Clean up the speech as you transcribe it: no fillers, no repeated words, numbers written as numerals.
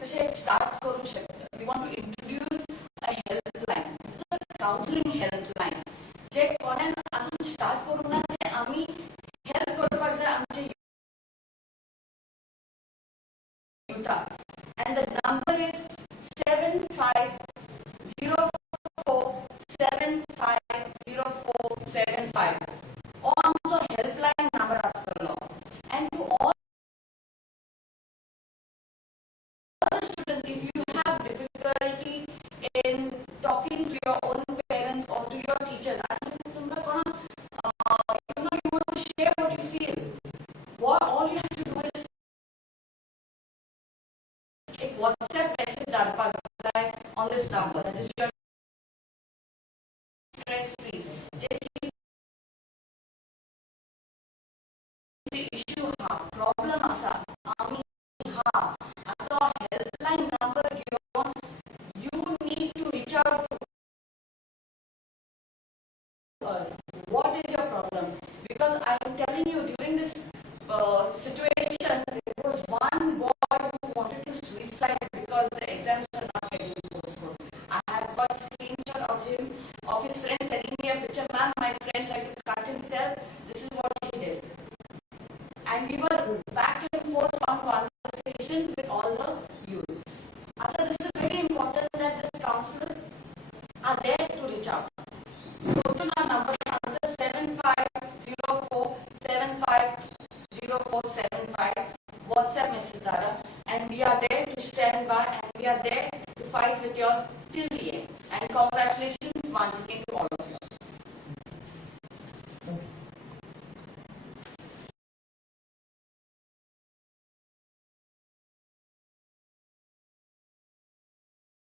कसे स्टार्ट करू शकतो. We want to introduce a helpline, counselling helpline जे कोणान अजून स्टार्ट करू ना ते आम्ही हेल्प करपाक जाय आमचे युथा. And the number is 7504750475 हो आमचो हेल्पलाईन नंबर आसतलो. And to all the students, if you have difficulty in talking to your own parents or to your teachers, and you want to share what you feel, all you have to do is a WhatsApp message on this number. That is your stress free. The issue ha problem asa ami ha ato helpline number घेऊन you need to reach out to us. What is your problem? Because I am telling you, during this situation, there was one boy who wanted to suicide because the exams are not getting postponed. I have got screenshot of him, of his friend sending me a picture. Ma'am, my friend tried to cut himself. This is what he did. And we were back and forth on conversation with all the youth. After this is very important that these counselors are there to reach out. Go to our number under 7504750475 WhatsApp message dara, and we are there to stand by and we are there to fight with you till the end. And congratulations once again to all of you.